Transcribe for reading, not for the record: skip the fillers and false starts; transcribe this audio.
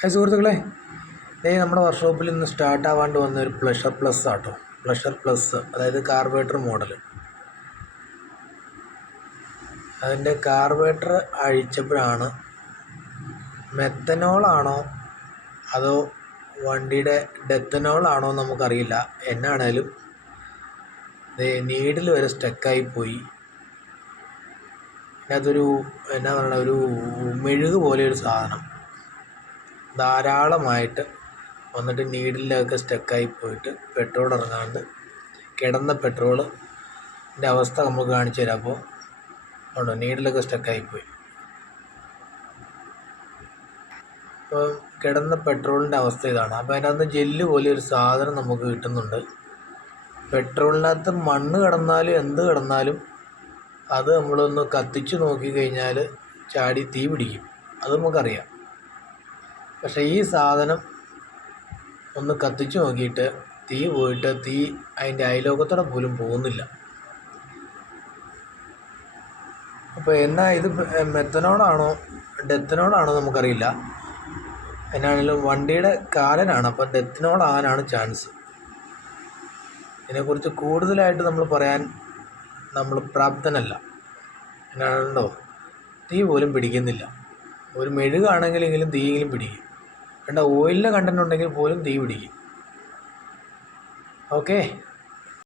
സുഹൃത്തുക്കളെ, നമ്മുടെ വർക്ക്ഷോപ്പിൽ ഇന്ന് സ്റ്റാർട്ട് ആവാണ്ട് വന്ന ഒരു പ്ലഷർ പ്ലസ് ആട്ടോ. പ്ലഷർ പ്ലസ്, അതായത് കാർബേറ്റർ മോഡൽ. അതിൻ്റെ കാർബേറ്റർ അഴിച്ചപ്പോഴാണ് മെത്തനോളാണോ അതോ വണ്ടിയുടെ ഡെത്തനോളാണോ നമുക്കറിയില്ല. എന്നാണേലും നീഡിൽ വരെ സ്റ്റക്കായിപ്പോയി. അതൊരു എന്നാ പറയുക, ഒരു മെഴുക് പോലെ ഒരു സാധനം ധാരാളമായിട്ട് വന്നിട്ട് നീഡിലൊക്കെ സ്റ്റക്കായി പോയിട്ട് പെട്രോൾ ഇറങ്ങാണ്ട് കിടന്ന പെട്രോളിൻ്റെ അവസ്ഥ നമുക്ക് കാണിച്ചു തരാം. അപ്പോൾ ഉണ്ടോ, നീഡിലൊക്കെ സ്റ്റക്കായിപ്പോയി. അപ്പോൾ കിടന്ന പെട്രോളിൻ്റെ അവസ്ഥ ഇതാണ്. അപ്പോൾ അതിനകത്ത് ജെല്ല് പോലെ ഒരു സാധനം നമുക്ക് കിട്ടുന്നുണ്ട്. പെട്രോളിനകത്ത് മണ്ണ് കിടന്നാലും എന്ത് കിടന്നാലും അത് നമ്മളൊന്ന് കത്തിച്ച് നോക്കിക്കഴിഞ്ഞാൽ ചാടി തീ പിടിക്കും, അത് നമുക്കറിയാം. പക്ഷേ ഈ സാധനം ഒന്ന് കത്തിച്ച് നോക്കിയിട്ട് തീ പോയിട്ട് തീ അതിൻ്റെ അയലോകത്തോടെ പോലും പോകുന്നില്ല. അപ്പോൾ എന്നാ ഇത് മെത്തനോളാണോ ഡെത്തനോളാണോ നമുക്കറിയില്ല. എന്നാണെങ്കിലും വണ്ടിയുടെ കാലനാണ്, അപ്പോൾ ഡെത്തനോൾ ആകാനാണ് ചാൻസ്. ഇതിനെക്കുറിച്ച് കൂടുതലായിട്ട് നമ്മൾ പറയാൻ നമ്മൾ പ്രാപ്തനല്ല. എന്നാണല്ലോ, തീ പോലും പിടിക്കുന്നില്ല. ഒരു മെഴുകാണെങ്കിലെങ്കിലും തീയെങ്കിലും പിടിക്കും. ഓയിലിൻ്റെ കണ്ടന്റ് ഉണ്ടെങ്കിൽ പോലും തീ പിടിക്കും. ഓക്കെ.